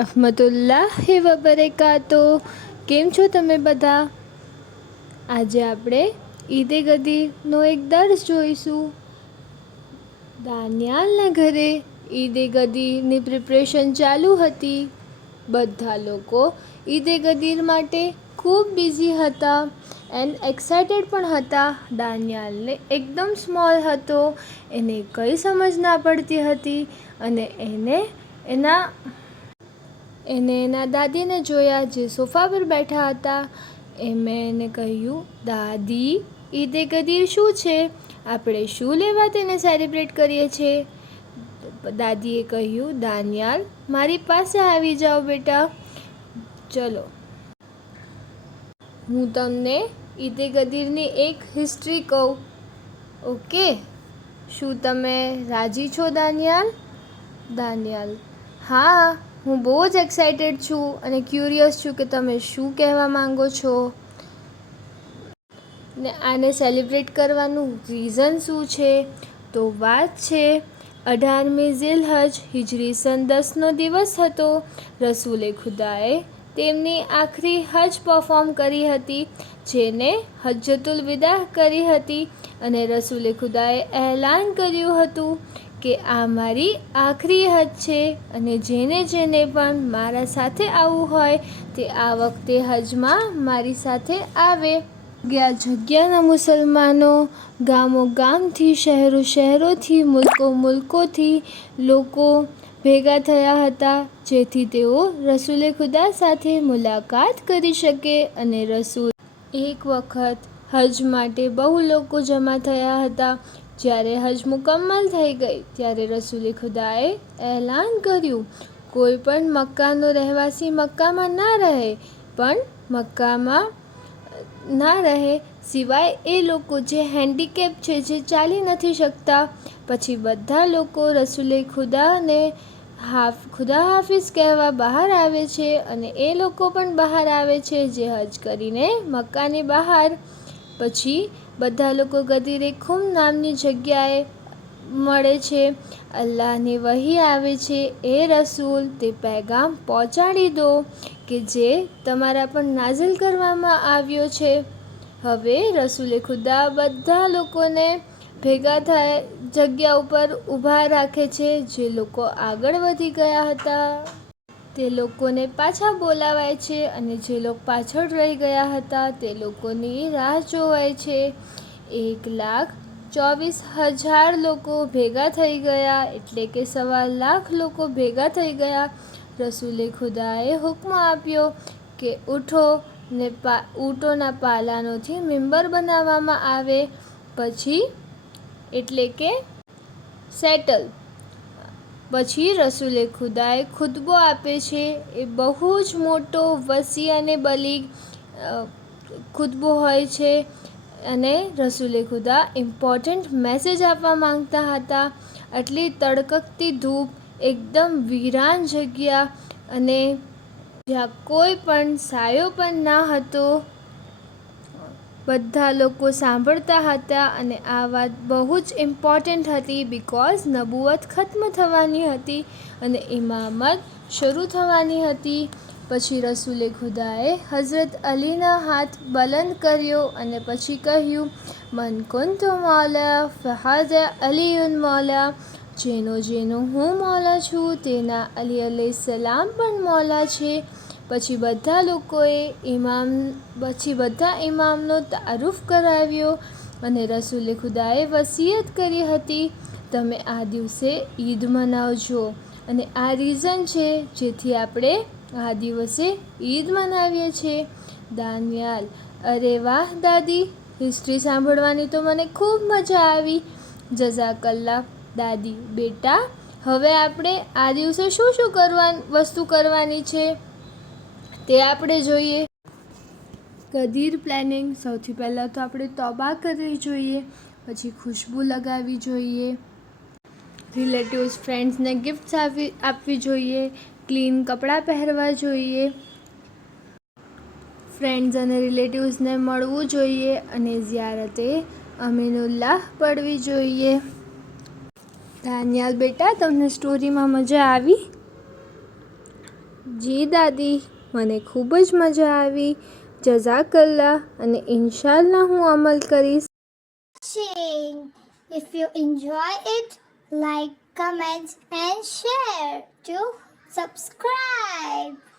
વરહમતુલ્લાહિ વબરકાતો। કેમ છો તમે બધા? આજે આપણે ઈદે ગદીરનો એક દર્સ જોઈશું। દાનિયાલના ઘરે ઈદે ગદીરની પ્રિપરેશન ચાલુ હતી। બધા લોકો ઈદે ગદીર માટે ખૂબ બિઝી હતા એન્ડ એક્સાઇટેડ પણ હતા। દાનિયાલને એકદમ સ્મોલ હતો, એને કંઈ સમજ ના પડતી હતી અને એને એના દાદીને જોયા જે સોફા પર બેઠા હતા। મેં એને કહ્યું, દાદી, ઈદે ગદીર શું છે? આપણે શું લેવા તેને સેલિબ્રેટ કરીએ છીએ? દાદીએ કહ્યું, દાનિયાલ, મારી પાસે આવી જાઓ બેટા, ચલો હું તમને ઈદે ગદીરની એક હિસ્ટ્રી કહું, ઓકે? શું તમે રાજી છો દાનિયાલ? દાનિયાલ, હા, હું બહુ જ એક્સાઇટેડ છું અને ક્યુરિયસ છું કે તમે શું કહેવા માંગો છો ને આને સેલિબ્રેટ કરવાનું રીઝન શું છે? તો વાત છે 18મી ઝિલહજ હિજરી સન 10નો દિવસ હતો। રસૂલે ખુદાએ તેમની આખરી હજ પરફોર્મ કરી હતી, જેને હજ્જતુલ વિદા કરી હતી, અને રસૂલે ખુદાએ એલાન કર્યું હતું કે આ મારી આખરી હજ છે અને જેને પણ મારા સાથે આવવું હોય તે આ વખતે હજમાં મારી સાથે આવે। જગ્યાના મુસલમાનો ગામોગામથી, શહેરોથી, મુલ્કોથી લોકો ભેગા થયા હતા, જેથી તેઓ રસૂલે ખુદા સાથે મુલાકાત કરી શકે અને રસૂલ એક વખત હજ માટે બહુ લોકો જમા થયા હતા। જ્યારે હજ મુકમ્મલ થઈ ગઈ ત્યારે રસૂલે ખુદાએ એલાન કર્યું, કોઈ પણ મક્કાનો રહેવાસી મક્કામાં ના રહે સિવાય એ લોકો જે હેન્ડીકેપ છે, જે ચાલી નથી શકતા। પછી બધા લોકો રસૂલે ખુદાને ખુદા હાફિઝ કહેવા બહાર આવે છે અને એ લોકો પણ બહાર આવે છે જે હજ કરીને મક્કાની બહાર। પછી બધા લોકો ગદીર ખુમ નામની જગ્યાએ મળે છે। અલ્લાહની વહી આવે છે, એ રસૂલ, તે પૈગામ પહોંચાડી દો કે જે તમારા પર નાઝિલ કરવામાં આવ્યો છે। હવે રસૂલે ખુદા બધા લોકોને ભેગા જગ્યા ઉપર ઊભા રાખે છે। જે લોકો આગળ વધી ગયા હતા તે લોકોને પાછા બોલાવાય છે અને જે લોકો પાછળ રહી ગયા હતા તે લોકોની રાહ જોવાય છે। 1,24,000 લોકો ભેગા થઈ ગયા, એટલે કે 1.25 લાખ લોકો ભેગા થઈ ગયા। રસૂલે ખુદાએ હુક્મ આપ્યો કે ઊઠો ને ઊંટોના પાલનોથી મિંબર બનાવવામાં આવે, પછી એટલે કે સેટલ। પછી રસૂલે ખુદાએ ખુતબો આપે છે। એ બહુ જ મોટો, વસી અને બલીગ ખુતબો હોય છે અને રસૂલે ખુદા ઇમ્પોર્ટન્ટ મેસેજ આપવા માંગતા હતા। આટલી તડકતી ધૂપ, એકદમ વીરાન જગ્યા અને જ્યાં કોઈ પણ સાયો પણ ના હતો, બધા લોકો સાંભળતા હતા અને આ વાત બહુ જ ઇમ્પોર્ટન્ટ હતી, બિકોઝ નબુવત ખત્મ થવાની હતી અને ઇમામત શરૂ થવાની હતી। પછી રસૂલે ખુદાએ હઝરત અલીના હાથ બલંદ કર્યો અને પછી કહ્યું, મન કુન્તુ મૌલા ફહાઝા અલીયુન મૌલા, જેનો હું મૌલા છું તેના અલી અલૈહિસ્સલામ પણ મૌલા છે। પછી બધા લોકોએ ઇમામનો તારુફ કરાવ્યો અને રસૂલે ખુદાએ વસિયત કરી હતી, તમે આ દિવસે ઈદ મનાવજો અને આ રીઝન છે જેથી આપણે આ દિવસે ઈદ મનાવીએ છીએ। દાનિયાલ, અરે વાહ દાદી, હિસ્ટ્રી સાંભળવાની તો મને ખૂબ મજા આવી, જઝાકલ્લાહ। દાદી, બેટા, હવે આપણે આ દિવસે શું વસ્તુ કરવાની છે તે આપણે જોઈએ। ગદીર પ્લાનિંગ, સૌથી પહેલાં તો આપણે તોબા કરવી જોઈએ, પછી ખુશ્બુ લગાવવી જોઈએ, રિલેટિવ્સ ફ્રેન્ડ્સને ગિફ્ટ્સ આપવી જોઈએ, ક્લીન કપડાં પહેરવા જોઈએ, ફ્રેન્ડ્સ અને રિલેટિવ્સને મળવું જોઈએ અને ઝિયારતે અમીનુલ્લાહ પઢવી જોઈએ। દાનિયાલ બેટા, તમને સ્ટોરીમાં મજા આવી? જી દાદી, મને ખૂબ જ મજા આવી. જઝાકલ્લા, અને ઇન્શાલ્લાહ હું અમલ કરીશ. If you enjoy it, like, comment and share to subscribe.